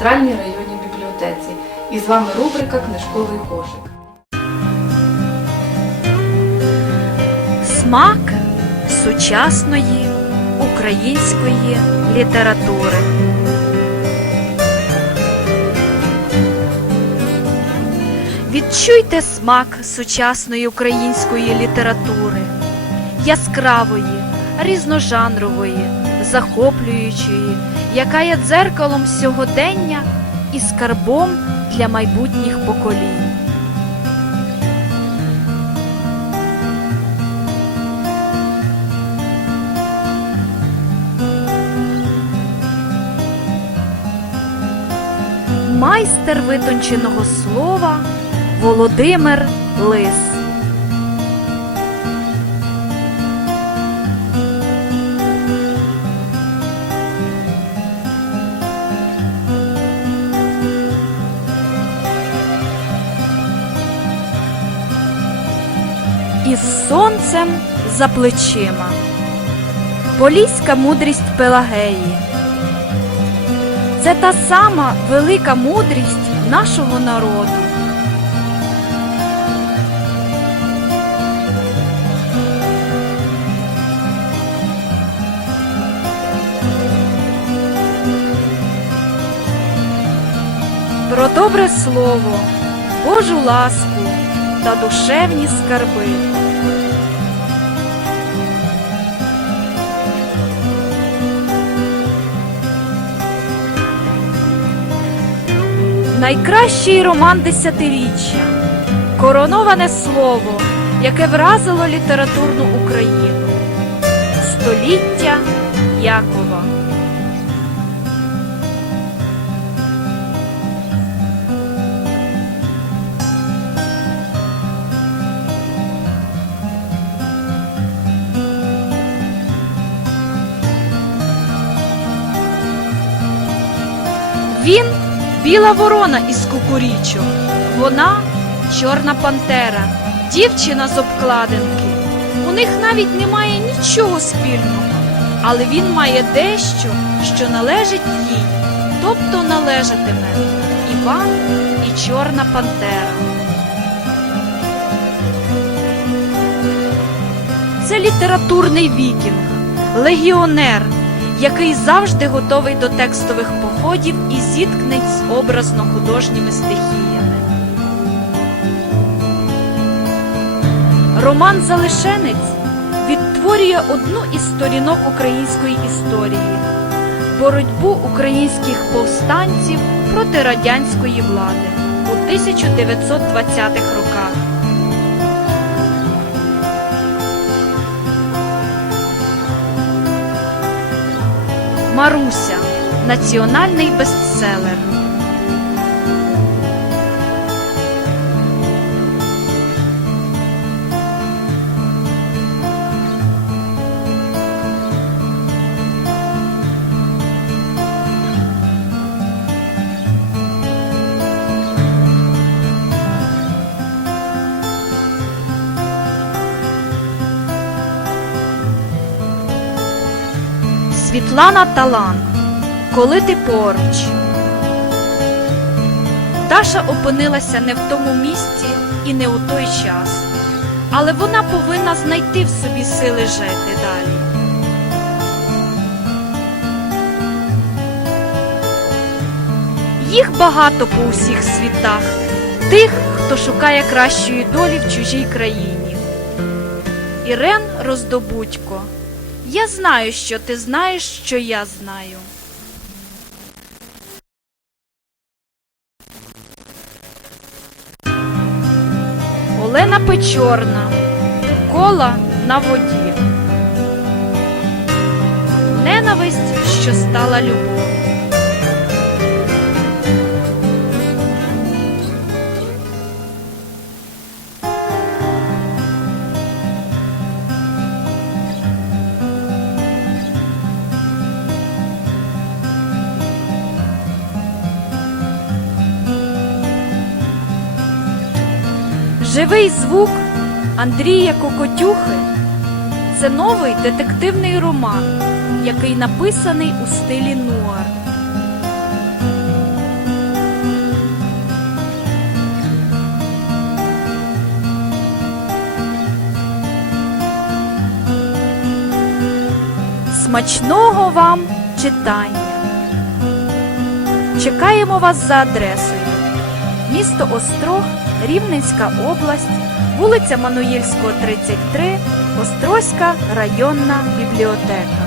центральній районній бібліотеці. І з вами рубрика Книжковий кошик. Смак сучасної української літератури. Відчуйте смак сучасної української літератури, яскравої, різножанрової, захоплюючої, яка є дзеркалом сьогодення і скарбом для майбутніх поколінь. майстер витонченого слова Володимир Лис. Із сонцем за плечима. Поліська мудрість Пелагеї. Це та сама велика мудрість нашого народу. Про добре слово, Божу ласку та душевні скарби. Найкращий роман десятиріччя, короноване слово, яке вразило літературну Україну. Століття Якова. Він біла ворона із кукурічок. Вона чорна пантера, дівчина з обкладинки. У них навіть немає нічого спільного, але він має дещо, що належить їй, тобто належатиме Іван і Чорна пантера. Це літературний вікінг, легіонер, який завжди готовий до текстових походів і зіткнень з образно-художніми стихіями. Роман Залишенець відтворює одну із сторінок української історії боротьбу українських повстанців проти радянської влади у 1920-х роках. Маруся національний бестселер. Світлана Талант. Коли ти поруч. Даша опинилася не в тому місці і не у той час, але вона повинна знайти в собі сили жити далі. Їх багато по усіх світах, тих, хто шукає кращої долі в чужій країні. Ірен Роздобудько. Я знаю, що ти знаєш, що я знаю. Олена Печорна. Кола на воді. Ненависть, що стала любов. Живий звук Андрія Кокотюхи це новий детективний роман, який написаний у стилі нуар. Смачного вам читання! Чекаємо вас за адресою. Місто Острог, Рівненська область, вулиця Мануїльського, 33, Острозька районна бібліотека.